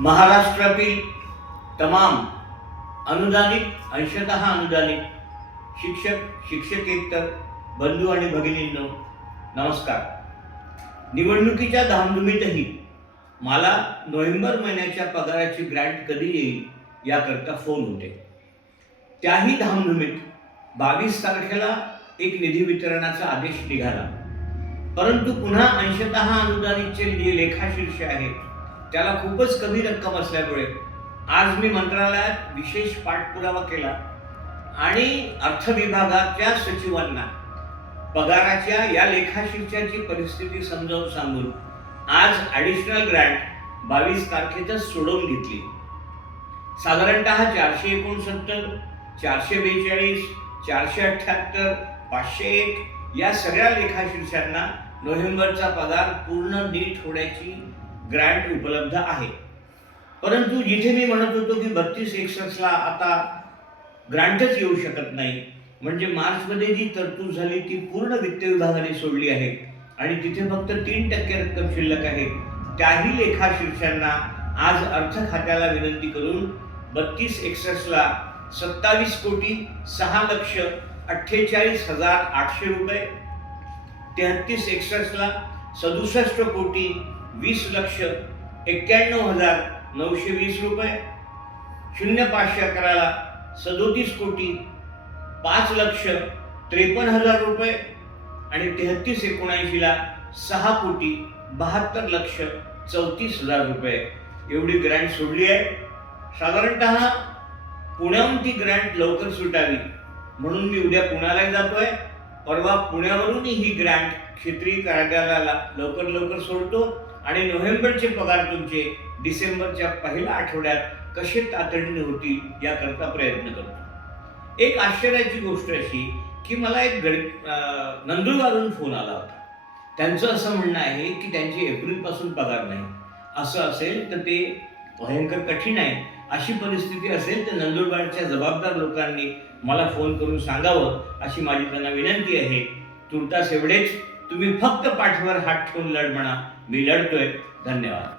महाराष्ट्रातील तमाम अनुदानित अंशतः अनुदानित शिक्षक शिक्षकेतर बंधू आणि भगिनींनो नमस्कार. निवडणुकीच्या धामधुमीतही मला नोव्हेंबर महिन्याच्या पगाराची ग्रँट कधी येईल याकरता फोन होते. त्याही धामधुमीत बावीस तारखेला एक निधी वितरणाचा आदेश निघाला. परंतु पुन्हा अंशतः अनुदानितचे जे लेखाशीर्ष आहे त्याला खूपच कमी रक्कम असल्यामुळे आज मी मंत्रालयात विशेष पाठपुरावा केला आणि अर्थ विभागाच्या सचिवांना पगाराच्या या लेखाशीर्षाची परिस्थिती समजावून सांगून आज ॲडिशनल ग्रँट बावीस तारखेतच सोडवून घेतली. साधारणतः चारशे एकोणसत्तर चारशे बेचाळीस चारशे अठ्ठ्याहत्तर पाचशे एक या सगळ्या लेखाशीर्षांना नोव्हेंबरचा पगार पूर्ण नीट होण्याची ग्रँट उपलब्ध आहे. परंतु जिथे मी म्हणत होतो की बत्तीस एकसष्टला आता ग्रँटच येऊ शकत नाही म्हणजे मार्चमध्ये जी तरतूद झाली ती पूर्ण वित्त विभागाने सोडली आहे. आणि तिथे फक्त तीन टक्के रक्कम शिल्लक आहे त्याही लेखा लेखाशीर्षांना आज अर्थ खात्याला विनंती करून बत्तीस एकसष्टला सत्तावीस कोटी सहा लक्ष अठ्ठेचाळीस हजार आठशे रुपये तेहत्तीस एकसष्टला सदुसष्ट कोटी वीस लक्ष एक्क्याण्णव हजार नऊशे वीस रुपये. शून्य पाचशे अकराला सदोतीस कोटी पाच लक्ष त्रेपन्न हजार रुपये. आणि तेहत्तीस एकोणऐंशीला सहा कोटी बहात्तर लक्ष चौतीस हजार रुपये. एवढी ग्रँट सोडली आहे. साधारणतः पुण्याहून ती ग्रँट लवकर सुटावी. म्हणून मी उद्या पुण्यालाही जातोय. परवा पुण्यावरूनही ही ग्रँट क्षेत्रीय कार्यालयाला लवकर लवकर सोडतो. आणि नोव्हेंबरचे पगार तुमचे डिसेंबरच्या पहिल्या आठवड्यात कसे तातडीने होतील याकरता प्रयत्न करतो. एक आश्चर्याची गोष्ट अशी की मला एक गड अं, नंदुरबारहून फोन आला होता. त्यांचं असं म्हणणं आहे की त्यांची एप्रिलपासून पगार नाही. असं असेल तर ते भयंकर कठीण आहे. अशी परिस्थिती असेल तर नंदुरबारच्या जबाबदार लोकांनी मला फोन करून सांगावं अशी माझी त्यांना विनंती आहे. तुर्तास एवढेच तुम्ही फक्त पाठीवर हात ठेवून लढ म्हणा. मी लढतोय. धन्यवाद.